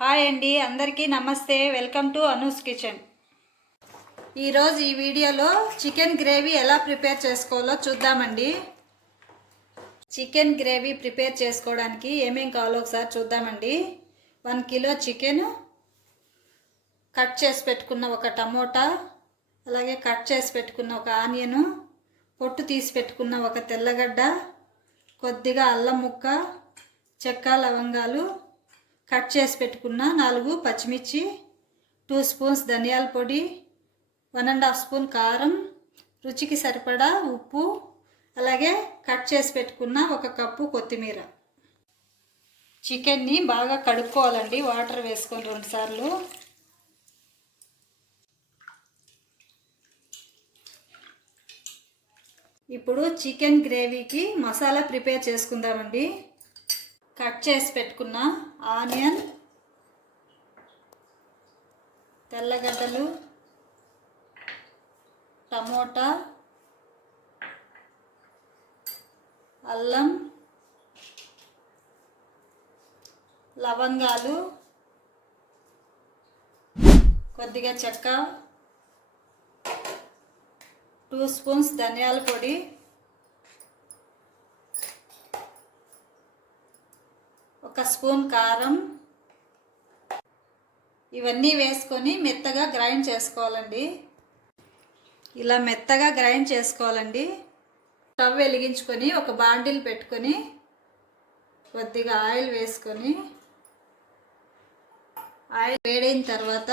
Hi అండి, అందరికీ నమస్తే. Welcome to Anu's kitchen. ఈరోజు ఈ వీడియోలో చికెన్ గ్రేవీ ఎలా ప్రిపేర్ చేసుకోవాలో చూద్దామండి. చికెన్ గ్రేవీ ప్రిపేర్ చేసుకోవడానికి ఏమేం కావాలో ఒకసారి చూద్దామండి. 1 కిలో చికెన్, కట్ చేసి పెట్టుకున్న ఒక టమోటా, అలాగే కట్ చేసి పెట్టుకున్న ఒక ఆనియను, పొట్టు తీసి పెట్టుకున్న ఒక తెల్లగడ్డ, కొద్దిగా అల్లం ముక్క, చెక్క లవంగాలు, కట్ చేసి పెట్టుకున్న 4 పచ్చిమిర్చి, 2 స్పూన్స్ ధనియాల పొడి, 1.5 స్పూన్ కారం, రుచికి సరిపడా ఉప్పు, అలాగే కట్ చేసి పెట్టుకున్న 1 కప్పు కొత్తిమీర. చికెన్ని బాగా కడుక్కోవాలండి, వాటర్ వేసుకొని 2 సార్లు. ఇప్పుడు చికెన్ గ్రేవీకి మసాలా ప్రిపేర్ చేసుకుందామండి. కట్ చేసి పెట్టుకున్న ఆనియన్, తెల్లగడ్డలు, టమోటా, అల్లం, లవంగాలు, కొద్దిగా చెక్క, 2 స్పూన్స్ ధనియాల పొడి, ఒక స్పూన్ కారం, ఇవన్నీ వేసుకొని మెత్తగా గ్రైండ్ చేసుకోవాలండి. ఇలా మెత్తగా గ్రైండ్ చేసుకోవాలండి. స్టవ్ వెలిగించుకొని ఒక బాండిల్ పెట్టుకొని కొద్దిగా ఆయిల్ వేసుకొని, ఆయిల్ వేడైన తర్వాత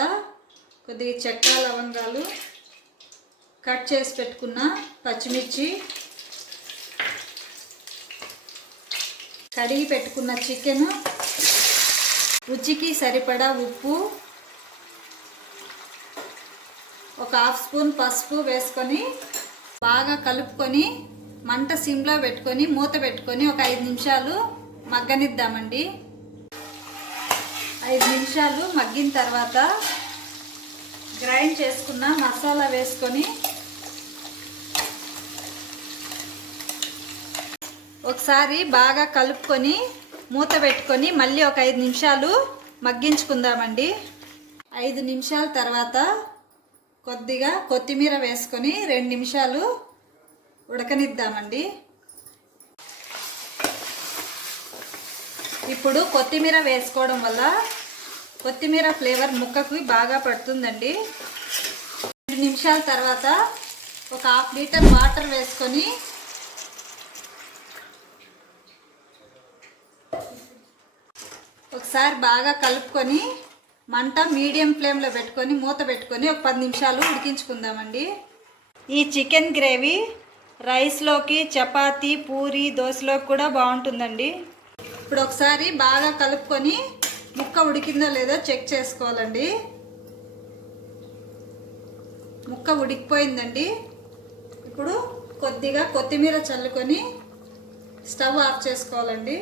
కొద్దిగా చెక్క లవంగాలు, కట్ చేసి పెట్టుకున్న పచ్చిమిర్చి, కడిగి పెట్టుకున్న చికెను, రుచికి సరిపడా ఉప్పు, ఒక 1/2 స్పూన్ పసుపు వేసుకొని బాగా కలుపుకొని మంట సిమ్లో పెట్టుకొని మూత పెట్టుకొని ఒక 5 నిమిషాలు మగ్గనిద్దామండి. 5 నిమిషాలు మగ్గిన తర్వాత గ్రైండ్ చేసుకున్న మసాలా వేసుకొని ఒకసారి బాగా కలుపుకొని మూత పెట్టుకొని మళ్ళీ ఒక 5 నిమిషాలు మగ్గించుకుందామండి. 5 నిమిషాల తర్వాత కొద్దిగా కొత్తిమీర వేసుకొని 2 నిమిషాలు ఉడకనిద్దామండి. ఇప్పుడు కొత్తిమీర వేసుకోవడం వల్ల కొత్తిమీర ఫ్లేవర్ ముక్కకు బాగా పడుతుందండి. 2 నిమిషాల తర్వాత ఒక 1/2 లీటర్ వాటర్ వేసుకొని ఒకసారి బాగా కలుపుకొని మంట మీడియం ఫ్లేమ్లో పెట్టుకొని మూత పెట్టుకొని ఒక 10 నిమిషాలు ఉడికించుకుందామండి. ఈ చికెన్ గ్రేవీ రైస్లోకి, చపాతీ, పూరి, దోశలోకి కూడా బాగుంటుందండి. ఇప్పుడు ఒకసారి బాగా కలుపుకొని ముక్క ఉడికిందో లేదో చెక్ చేసుకోవాలండి. ముక్క ఉడికిపోయిందండి. ఇప్పుడు కొద్దిగా కొత్తిమీర చల్లుకొని స్టవ్ ఆఫ్ చేసుకోవాలండి.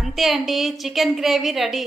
అంతే అండి, చికెన్ గ్రేవీ రెడీ.